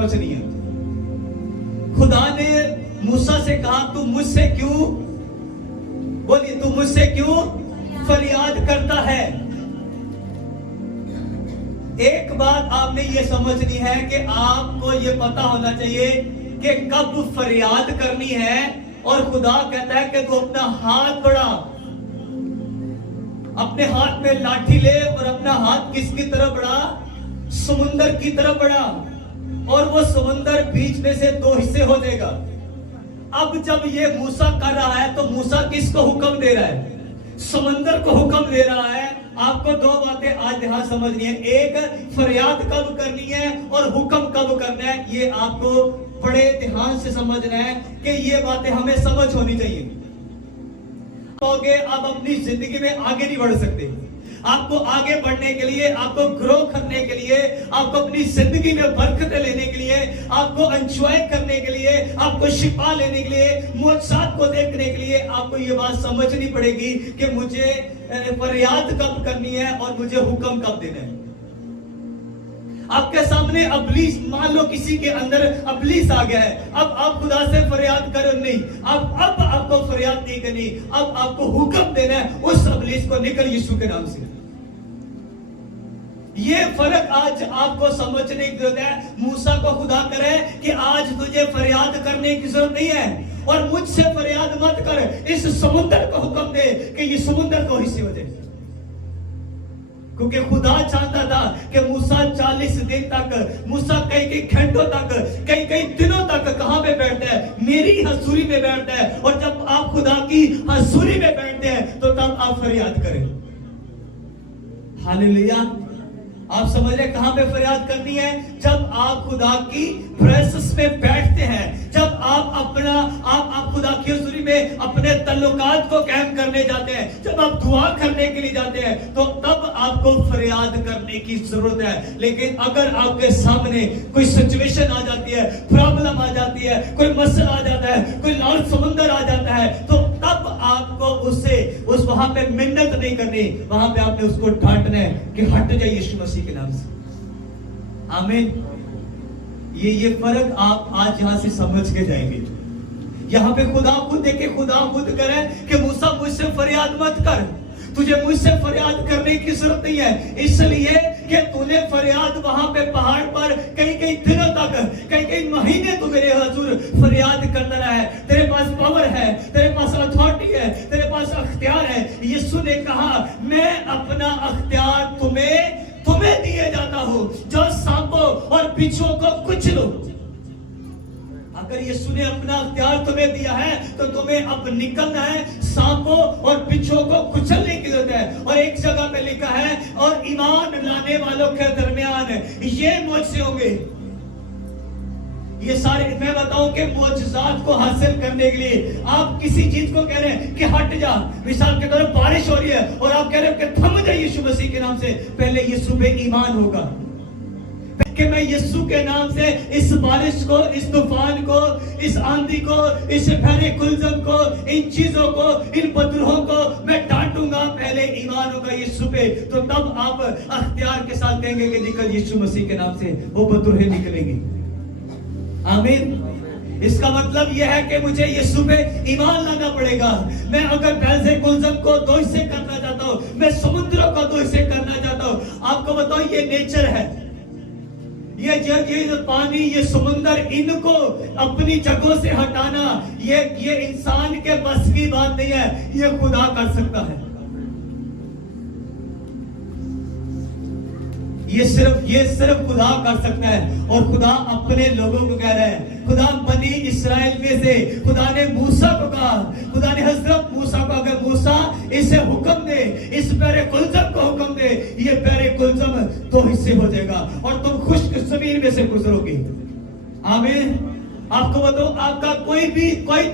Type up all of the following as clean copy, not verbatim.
समझनी है। खुदा ने मूसा से कहा तू मुझसे क्यों, बोलिए, तू मुझसे क्यों फरियाद करता है। एक बात आपने ये समझनी है कि आपको ये पता होना चाहिए कि कब फरियाद करनी है। और खुदा कहता है कि तू अपना हाथ बढ़ा, अपने हाथ में लाठी ले और अपना हाथ किसकी तरफ बढ़ा, समुंदर की तरफ बढ़ा, और वो समुंदर बीच में से दो हिस्से हो जाएगा। अब जब ये मूसा कर रहा है तो मूसा किसको हुक्म दे रहा है, समंदर को हुक्म दे रहा है। आपको दो बातें आज यहां समझनी है, एक फरियाद कब करनी है और हुक्म कब करना है। ये आपको बड़े ध्यान से समझना है कि ये बातें हमें समझ होनी चाहिए। आप अपनी जिंदगी में आगे नहीं बढ़ सकते। आपको आगे बढ़ने के लिए, आपको ग्रो करने के लिए, आपको अपनी जिंदगी में बरकत लेने के लिए, आपको एंजॉय करने के लिए, आपको शिफा लेने के लिए, मुआजिज़ात को देखने के लिए आपको ये बात समझनी पड़ेगी कि मुझे फरियाद कब करनी है और मुझे हुक्म कब देना है। आपके सामने अबलीस, मान लो किसी के अंदर अबलीस आ गया है, अब आप खुदा से फरियाद करो नहीं, अब आपको फरियाद नहीं करनी, अब आपको हुक्म देना है उस अबलीस को निकल यीशु के नाम से। ये फर्क आज आपको समझने की जरूरत है। मूसा को खुदा करे कि आज तुझे फरियाद करने की जरूरत नहीं है और मुझसे फरियाद मत कर, इस समुद्र को हुक्म दे कि ये समुद्र को हिस्से हो जाए। क्योंकि खुदा चाहता था कि मूसा 40 दिन तक, मूसा कई घंटों तक, कई दिनों तक कहां पे बैठता है, मेरी हजूरी में बैठता है। और जब आप खुदा की हजूरी में बैठते हैं तो तब आप फरियाद करें। हालेलुया। आप समझ रहे कहां पे फरियाद करनी है, जब आप खुदा की प्रेजेंस में बैठते हैं, जब आप अपना आप खुदा की हुजूरी में अपने तल्लुकात को कायम करने जाते हैं, जब आप दुआ करने के लिए जाते हैं, तो तब आपको फरियाद करने की जरूरत है। लेकिन अगर आपके सामने कोई सिचुएशन आ जाती है, प्रॉब्लम आ जाती है, कोई मसला आ जाता है, कोई लाल समुंदर आ जाता है, तो तब आपको उस वहां पे मिन्नत नहीं करनी, वहां पे आपने उसको डांटना है कि हट जाइए यीशु मसीह के नाम से। आमीन। ये फर्क आप आज यहां से समझ के जाएंगे। यहां पे खुदा खुद देखे, खुदा खुद करे कि मूसा मुझसे फरियाद मत कर, तुझे मुझसे फरियाद करने की जरूरत नहीं है, इसलिए कि तूने फरियाद वहां पे पहाड़ पर कई दिनों तक, कई महीने तू मेरे हुजूर फरियाद करता रहा है। तेरे पास पावर है, तेरे पास अथॉरिटी है, तेरे पास अख्तियार है। यीशु ने कहा मैं अपना अख्तियार तुम्हें दिए जाता हूं, जो सांपों और बिच्छुओं को कुचलो। अगर यीशु ने अपना अख्तियार तुम्हें दिया है तो तुम्हें अब निकलना है, सांपों और बिच्छुओं को कुचलने की जरूरत है। और एक जगह पे लिखा है और ईमान लाने वालों के दरमियान ये मुआजिज़े होंगे। ये सारे मैं बताऊं कि मुआजिज़ात को हासिल करने के लिए आप किसी चीज को कह रहे हैं कि हट जा, मिसाल के तौर पर बारिश हो रही है और आप कह रहे हो कि थम जा यीशु मसीह के नाम से, पहले यीशु पे ईमान होगा कि मैं यीशु के नाम से इस बारिश को, इस तूफान को, इस आंधी को, इस भरे गुलजम को, इन चीजों को, इन बदरूहों को मैं डांटूंगा। पहले ईमान होगा यीशु पे, तो तब आप अख्तियार के साथ कहेंगे कि निकल यीशु मसीह के नाम से, वो बदरूहें निकलेंगी। आमीन। इसका मतलब यह है कि मुझे यीशु पे ईमान लाना पड़ेगा। मैं अगर भैंसे गुलजम को दो हिस्से करना चाहता हूं, मैं समुद्रों को दो हिस्से करना चाहता हूं, आपको बताओ ये नेचर है, ये जो पानी, ये समुंदर, इनको अपनी जगहों से हटाना ये इंसान के बस की बात नहीं है, ये खुदा कर सकता है। ये सिर्फ खुदा कर सकता है। और खुदा अपने लोगों को कह रहा है, खुदा बनी इस्राएल में से खुदा ने मूसा को कहा, खुदा ने हजरत मूसा को, अगर मूसा इसे हुक्म दे, इस प्यारे कुलजम को हुक्म दे, ये प्यारे कुलजम दो हिस्से हो जाएगा और तुम खुश्क जमीन में से गुजरोगे। आमीन। आपको बताओ, आपका कोई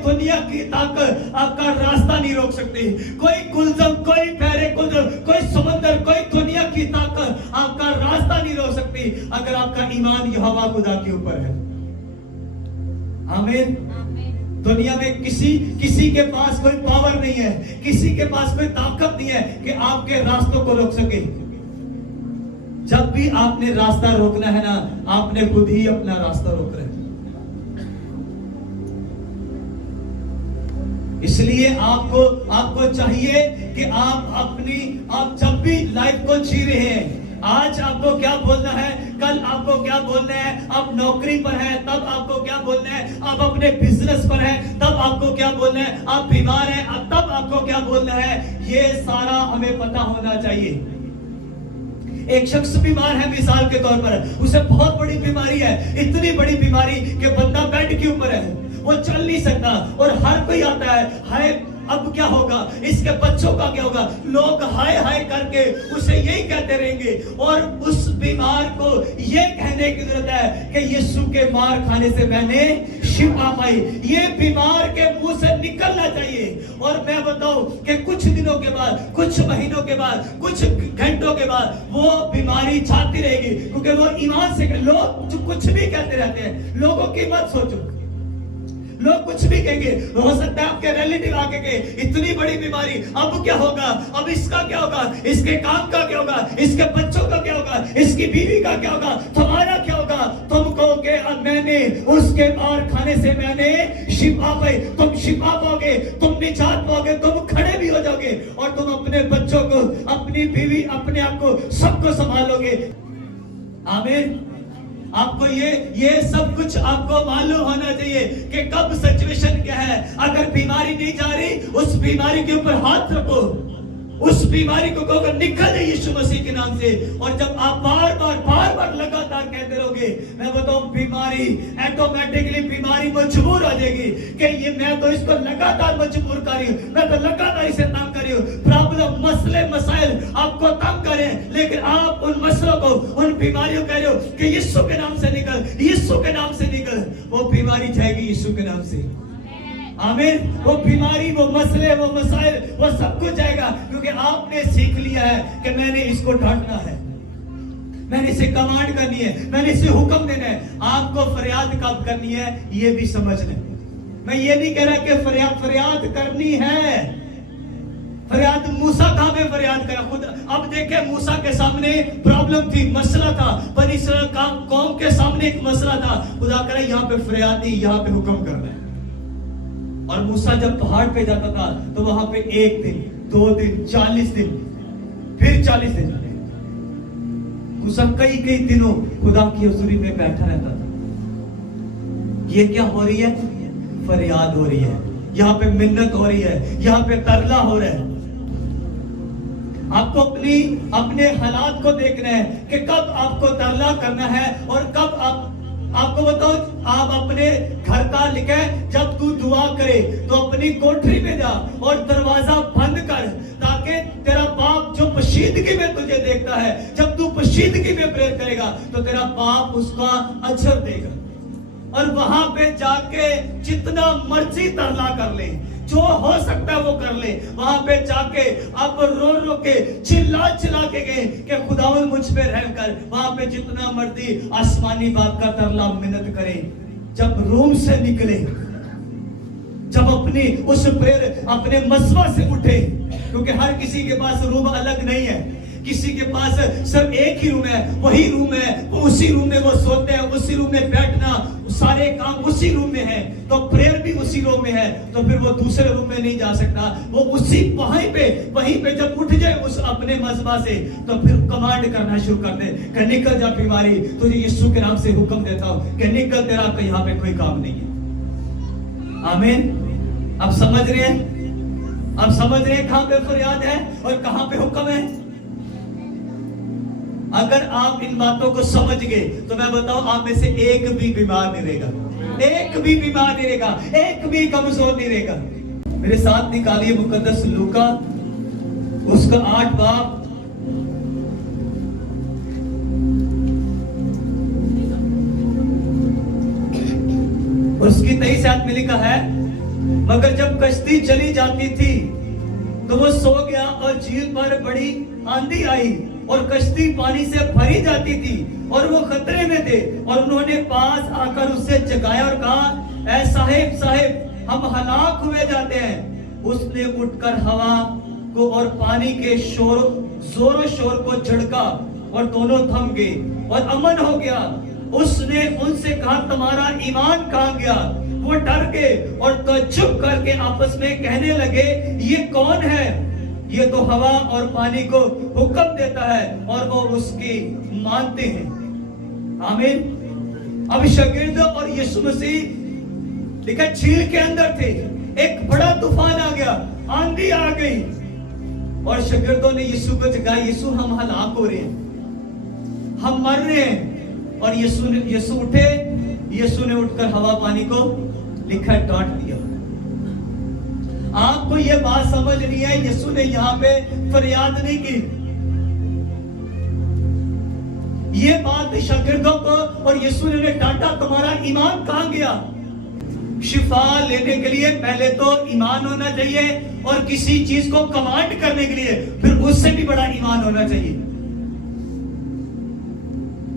दुनिया की ताकत आपका रास्ता नहीं रोक सकती। कोई गुलजम, कोई प्यारे गुलजम, कोई समुद्र, कोई दुनिया की ताकत आपका रास्ता नहीं रोक सकती, अगर आपका ईमान यहोवा खुदा के ऊपर है। आमीन। दुनिया में किसी के पास कोई पावर नहीं है, किसी के पास कोई ताकत नहीं है कि आपके रास्तों को रोक सके। जब भी आपने रास्ता रोकना है ना, आपने खुद ही अपना रास्ता रोक रहे हैं। इसलिए आपको चाहिए कि आप जब भी लाइफ को जी रहे हैं, आज आपको क्या बोलना है, कल आपको क्या बोलना है, आप नौकरी पर है तब आपको क्या बोलना है, आप अपने बिजनेस पर है तब आपको क्या बोलना है, आप बीमार हैं तब आपको क्या बोलना है, ये सारा हमें पता होना चाहिए। एक शख्स बीमार है, मिसाल के तौर पर उसे बहुत बड़ी बीमारी है, इतनी बड़ी बीमारी कि बंदा बेड के ऊपर है, वो चल नहीं सकता, और हर कोई आता है, हाय अब क्या होगा, इसके बच्चों का क्या होगा, लोग हाय हाय करके उसे यही कहते रहेंगे। और उस बीमार को ये कहने की जरूरत है कि यीशु के मार खाने से मैंने शिफा पाई, ये बीमार के मुंह से निकलना चाहिए। और मैं बताऊं कि कुछ दिनों के बाद, कुछ महीनों के बाद, कुछ घंटों के बाद वो बीमारी छाती रहेगी, क्योंकि वो ईमान से, लोग जो कुछ भी कहते रहते हैं, लोगों की मत सोचो, लोग कुछ भी कहेंगे, हो सकता है आपके रिलेटिव आके कहे इतनी बड़ी बीमारी, अब क्या होगा, अब इसका क्या होगा, इसके काम का क्या होगा, इसके बच्चों का क्या होगा, इसकी बीवी का क्या होगा, तुम्हारा क्या होगा, तुम कहोगे अब मैंने उसके मार खाने से मैंने शिफा पाई, तुम शिफा पाओगे, तुम निजात पाओगे, तुम खड़े भी हो जाओगे, और तुम अपने बच्चों को, अपनी बीवी, अपने आप को, सबको संभालोगे। आमीन। आपको ये सब कुछ आपको मालूम होना चाहिए कि कब सिचुएशन क्या है। अगर बीमारी नहीं जा रही, उस बीमारी के ऊपर हाथ रखो, उस बीमारी को कहो निकल जाए यीशु मसीह के नाम से। और जब आप बार बार लगातार कहते रहोगे, मैं बताऊं बीमारी ऑटोमेटिकली बीमारी मजबूर हो जाएगी कि ये मैं तो इसको लगातार मजबूर कर रही हूँ, मैं तो लगातार इसे तंग कर रही हूँ। प्रॉब्लम, मसले, मसाइल आपको तंग करें, लेकिन आप उन मसलों को, उन बीमारियों कह रहे हो कि यीशु के नाम से निकल, यीशु के नाम से निकल, वो बीमारी जाएगी यीशु के नाम से। आमीन। वो बीमारी, वो मसले, वो मसाइल, वो सब कुछ जाएगा, क्योंकि आपने सीख लिया है कि मैंने इसको डांटना है, मैंने इसे कमांड करनी है, मैंने इसे हुक्म देना है। आपको फरियाद कब करनी है ये भी समझ लें। मैं ये नहीं कह रहा कि फरियाद करनी है। फरियाद मूसा कहां पे फरियाद करा खुद। अब देखे मूसा के सामने प्रॉब्लम थी, मसला था, बनी इस्राएल कौम के सामने एक मसला था। खुदा करे यहाँ पे फरियाद नहीं, यहाँ पे हुक्म करना है। और मूसा जब पहाड़ पे जाता था तो वहां पे 1 दिन, 2 दिन, 40 दिन, फिर 40 दिन, मूसा कई दिनों खुदा की हुजूरी में बैठा रहता था। ये क्या हो रही है? फरियाद हो रही है, यहाँ पे मिन्नत हो रही है, यहाँ पे तरला हो रहा है। आपको अपने हालात को देखना है कि कब आपको तरला करना है और कब आपको बताओ, आप अपने घर का लिखे, जब तू दुआ करे तो अपनी कोठरी में जा और दरवाजा बंद कर, ताकि तेरा बाप जो पोशीदगी में तुझे देखता है, जब तू पोशीदगी में प्रेयर करेगा तो तेरा बाप उसका अजर देगा। और वहां पे जाके जितना मर्जी तरला कर ले, जो हो सकता है वो कर ले। वहां पे जाके आप रो के चिल्ला के गए कि खुदावंद मुझ पे रहम कर। वहां पे जितना मर्जी आसमानी बात का तरला मिन्नत करे। जब रूम से निकले, जब अपनी उस प्रेयर अपने मसवा से उठे, क्योंकि हर किसी के पास रूम अलग नहीं है, किसी के पास सिर्फ एक ही रूम है, वही रूम है, वो उसी रूम में वो सोते हैं, उसी रूम में बैठना, सारे काम उसी रूम में है, तो प्रेयर भी उसी रूम में है, तो फिर वो दूसरे रूम में नहीं जा सकता। वो उसी वहीं पे जब उठ जाए उस अपने मजबा से, तो फिर कमांड करना शुरू कर दे कि निकल जा बीमारी, तुझे यीशु के नाम से हुक्म देता हूं कि निकल, तेरा तो यहाँ पे कोई काम नहीं है। आमीन। अब समझ रहे हैं? अब समझ रहे हैं कहां पे फरियाद है और कहां पे हुक्म है? अगर आप इन बातों को समझ गए तो मैं बताऊं, आप में से एक भी बीमार नहीं रहेगा, एक भी बीमार नहीं रहेगा, एक भी कमजोर नहीं रहेगा। मेरे साथ निकालिए मुकद्दस लूका उसका 8 बाब, उसकी 23 आयत में लिखा है, मगर जब कश्ती चली जाती थी तो वो सो गया और झील पर बड़ी आंधी आई और कश्ती पानी से भरी जाती थी और वो खतरे में थे। और उन्होंने पास आकर उससे जगाया और कहा, ऐ साहिब हम हलाक हुए जाते हैं। उसने उठकर हवा को और पानी के जोरों शोर को झड़का और दोनों थम गए और अमन हो गया। उसने उनसे कहा तुम्हारा ईमान कहाँ गया? वो डर गए और तो चुप करके आपस में कहने लगे ये कौन है? ये तो हवा और पानी को हुक्म देता है और वो उसकी मानते हैं। आमीन। अब शागिर्द और यीशु मसीह लिखा झील के अंदर थे, एक बड़ा तूफान आ गया, आंधी आ गई और शागिर्दों ने यीशु को जगाया, यीशु हम हलाक हो रहे हैं, हम मर रहे हैं। और यीशु उठे, यीशु ने उठकर हवा पानी को लिखा डांट दिया। आपको यह बात समझ नहीं है, यीशु ने यहां पे फरियाद नहीं की। ये बात शागिर्दों को और यीशु ने डांटा, तुम्हारा ईमान कहां गया? शिफा लेने के लिए पहले तो ईमान होना चाहिए और किसी चीज को कमांड करने के लिए फिर उससे भी बड़ा ईमान होना चाहिए।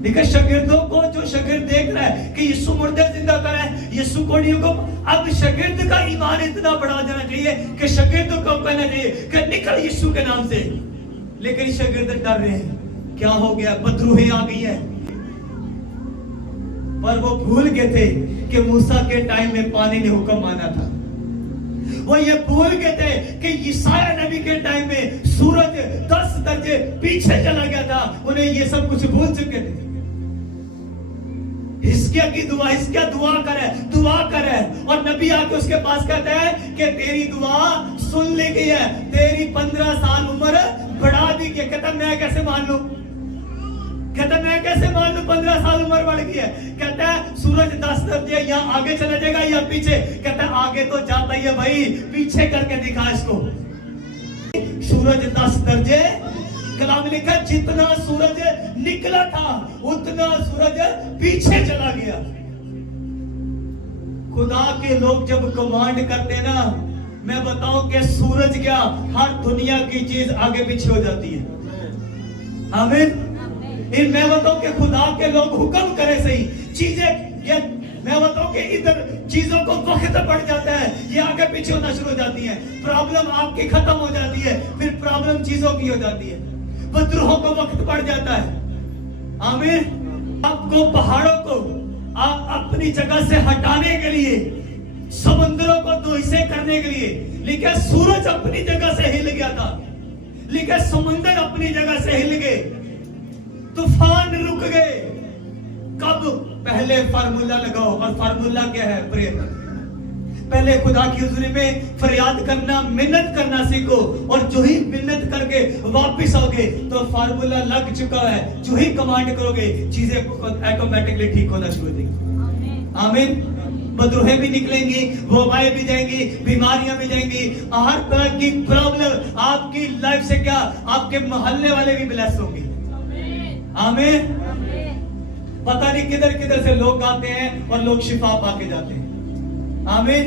देखिए शागिर्दों को, जो शागिर्द देख रहा है कि यीशु मुर्दे जिंदा कर रहा है, यीशु कोड़ियों को, अब शागिर्द का ईमान इतना बड़ा हो जाना चाहिए कि शागिर्दों को कहना चाहिए कि निकल यीशु के नाम से। लेकिन शागिर्द डर रहे हैं, क्या हो गया? बदरूही आ गई है। पर वो भूल गए थे कि मूसा के टाइम में पानी ने हुक्म माना था। वो ये भूल गए थे कि यशायाह नबी के टाइम में सूरज 10 दर्जे पीछे चला गया था। उन्हें ये सब कुछ भूल चुके थे। हिजकिय्याह की दुआ, हिजकिय्याह दुआ करे और नबी आके उसके पास कहता है कि तेरी दुआ सुन ली गई है, तेरी 15 साल उम्र बढ़ा दी गई। कहता मैं कैसे मान लूं? कहता मैं कैसे मान लूं 15 साल उम्र बढ़ गई है? कहता है सूरज 10 दर्जे या आगे चला जाएगा या पीछे? कहता है आगे तो जाता ही है भाई, पीछे करके दिखा इसको। सूरज 10 दर्जे, कलाम में लिखा जितना सूरज निकला था उतना सूरज पीछे चला गया। खुदा के लोग जब कमांड करते ना, मैं बताऊं कि सूरज क्या, हर दुनिया की चीज आगे पीछे हो जाती है। आमीन। मैं बताऊं कि खुदा के लोग हुक्म करे सही चीजें, मैं बताऊं कि इधर चीजों को वक्त पड़ जाता है, ये आगे पीछे होना शुरू हो जाती है। प्रॉब्लम आपकी खत्म हो जाती है, फिर प्रॉब्लम चीजों की हो जाती है। बदरूहों को वक्त पड़ जाता है। आमीन। आपको पहाड़ों को आप अपनी जगह से हटाने के लिए, समुद्रों को दोइसे करने के लिए, लेकिन सूरज अपनी जगह से हिल गया था, लेकिन समुद्र अपनी जगह से हिल गए, तूफान रुक गए। कब? पहले फार्मूला लगाओ, और फार्मूला क्या है? प्रेम। पहले खुदा की हुजूरी में फरियाद करना, मिन्नत करना सीखो, और जो ही मिन्नत करके वापस आओगे तो फार्मूला लग चुका है। जो ही कमांड करोगे चीजें ऑटोमेटिकली ठीक होना शुरू हो जाएंगी। आमीन। बदरूहें भी निकलेंगी, वबाएं भी जाएंगी, बीमारियां भी जाएंगी, हर तरह की प्रॉब्लम आपकी लाइफ से क्या, आपके मोहल्ले वाले भी ब्लेस होंगे। आमीन। पता नहीं किधर किधर से लोग आते हैं और लोग शिफा पाके जाते हैं। आमीन।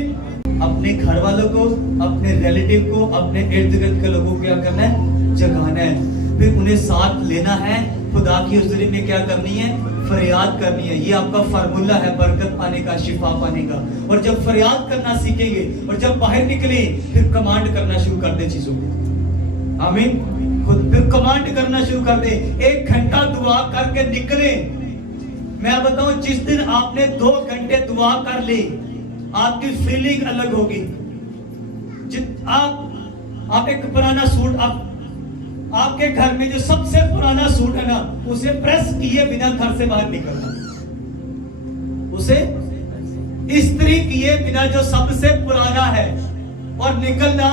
अपने घर वालों को, अपने रिलेटिव को, अपने इर्द गिर्द के लोगों को क्या करना है? जगाना है, फिर उन्हें साथ लेना है। खुदा की हुजूरी में क्या करनी है? फरियाद करनी है। ये आपका फार्मूला है बरकत पाने का, शिफा पाने का। और जब फरियाद करना सीखेंगे और जब बाहर निकले फिर कमांड करना शुरू कर दे चीजों को। आमीन। खुद फिर कमांड करना शुरू कर दे। 1 घंटा दुआ करके निकले। मैं बताऊं, जिस दिन आपने 2 घंटे दुआ कर ली, आपकी फीलिंग अलग होगी। आप एक पुराना सूट, आपके घर में जो सबसे पुराना सूट है ना, उसे प्रेस किए बिना घर से बाहर निकलना, उसे इस्त्री किए बिना जो सबसे पुराना है, और निकलना,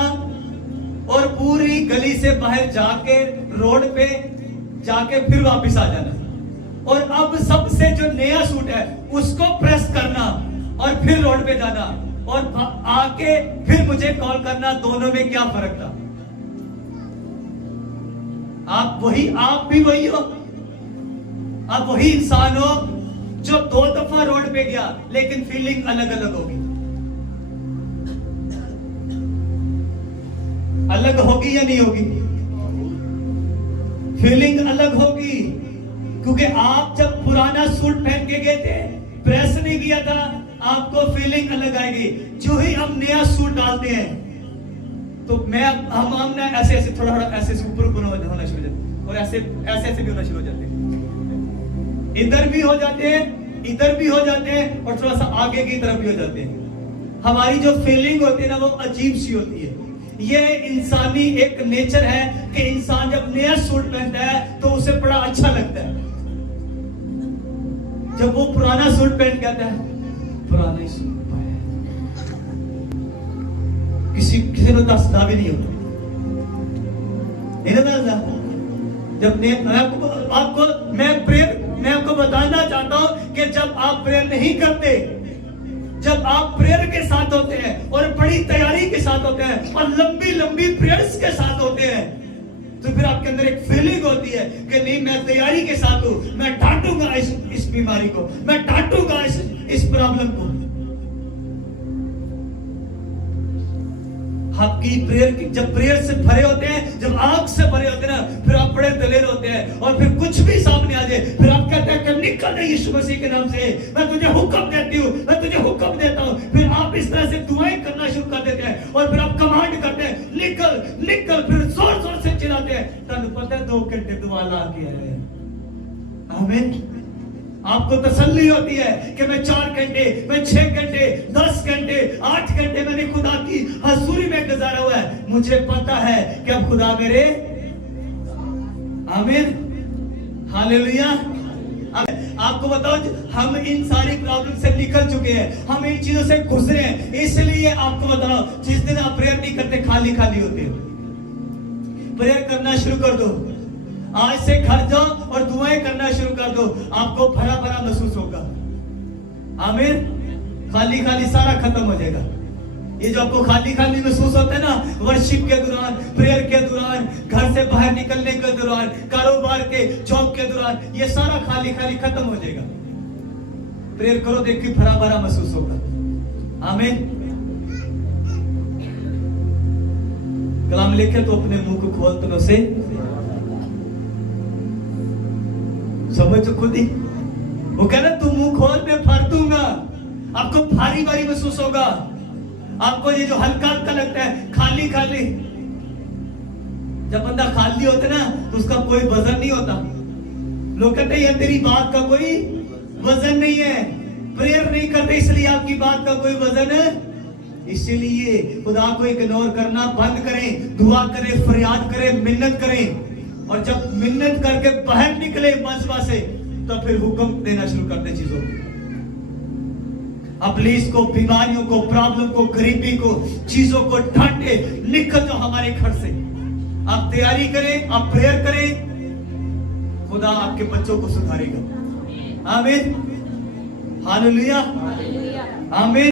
और पूरी गली से बाहर जाके रोड पे जाके फिर वापस आ जाना। और अब सबसे जो नया सूट है उसको प्रेस करना और फिर रोड पे जाना और आके फिर मुझे कॉल करना। दोनों में क्या फर्क था? आप भी वही हो। आप वही इंसान हो जो 2 दफा रोड पे गया, लेकिन फीलिंग अलग अलग होगी। अलग होगी या नहीं होगी? फीलिंग अलग होगी, क्योंकि आप जब पुराना सूट पहन के गए थे, प्रेस नहीं किया था, आपको फीलिंग अलग आएगी। जो ही हम नया सूट डालते हैं तो हम ना ऐसे थोड़ा ऐसे ऊपर होना शुरू हो जाते हैं, और ऐसे भी होना शुरू हो जाते हैं। इधर भी हो जाते हैं, इधर भी हो जाते हैं, और थोड़ा सा आगे की तरफ भी हो जाते हैं। हमारी जो फीलिंग होती है ना वो अजीब सी होती है। ये इंसानी एक नेचर है कि इंसान जब नया सूट पहनता है तो उसे बड़ा अच्छा लगता है। जब वो पुराना सूट पहन के आता है, पुराना ही सूट पाया, किसी को दसदा भी नहीं होता। जब मैं आपको बताना चाहता हूं कि जब आप प्रेयर नहीं करते, जब आप प्रेयर के साथ होते हैं और बड़ी तैयारी के साथ होते हैं और लंबी लंबी प्रेयर्स के साथ होते हैं, तो फिर आपके अंदर एक फीलिंग होती है कि नहीं, मैं तैयारी के साथ हूं, मैं डांटूंगा इस बीमारी को, मैं डांटूंगा इस प्रॉब्लम को। आपकी प्रेयर जब प्रेयर से भरे होते हैं, जब आग से भरे होते हैं ना, फिर आप बड़े दलेर होते हैं। और फिर कुछ भी सामने आ जाए, फिर आप कहते हैं कि निकल यीशु मसीह के नाम से, मैं तुझे हुक्म देती हूँ, मैं तुझे हुक्म देता हूँ। फिर आप इस तरह से दुआएं करना शुरू कर देते हैं और फिर आप कमांड करते हैं, निकल निकल, फिर जोर जोर से चिल्लाते हैं। तब पता है 2 घंटे दुआ ला के आए। आमीन। आपको तसल्ली होती है कि मैं 4 घंटे, मैं 6 घंटे, 10 घंटे, 8 घंटे मैंने खुदा की हजूरी में गुजारा हुआ है। मुझे पता है कि अब खुदा मेरे, आमीन, हालेलुया। आपको बताओ, हम इन सारी प्रॉब्लम से निकल चुके हैं, हम इन चीजों से गुजरे हैं। इसलिए आपको बताओ, जिस दिन आप प्रेयर नहीं करते, खाली खाली होते हो। प्रेयर करना शुरू कर दो, आज से घर जाओ और दुआएं करना शुरू कर दो, आपको भरा भरा महसूस होगा। आमीन। खाली खाली सारा खत्म हो जाएगा। ये जो आपको खाली खाली महसूस होता है ना, वर्शिप के दौरान, प्रेयर के दौरान, घर से बाहर निकलने के दौरान, कारोबार के, जॉब के दौरान, ये सारा खाली खाली खत्म हो जाएगा। प्रेयर करो, देखिए भरा भरा महसूस होगा। आमीन। कलाम लिखे तो अपने मुंह को खोल तो से समझ खुद ही। वो कह रहा तू मुंह खोल, मैं भर दूंगा। आपको भारी भारी महसूस होगा। आपको ये जो हल्का हल्का लगता है, खाली खाली, जब बंदा खाली होता है ना तो उसका कोई वजन नहीं होता। लोग कहते हैं यार तेरी बात का कोई वजन नहीं है, प्रेयर नहीं करते इसलिए आपकी बात का कोई वजन है। इसीलिए खुदा को इग्नोर करना बंद करें, दुआ करें, फरियाद करें, मिन्नत करें। और जब मिन्नत करके बाहर निकले मजबा से, तो फिर हुक्म देना शुरू कर दे चीजों को, पुलिस को, बीमारियों को, प्रॉब्लम को, गरीबी को, चीजों को ढांटे, निकल जाओ हमारे घर से। आप तैयारी करें, आप प्रेयर करें, खुदा आपके बच्चों को सुधारेगा। आमीन, हालेलुया, आमीन।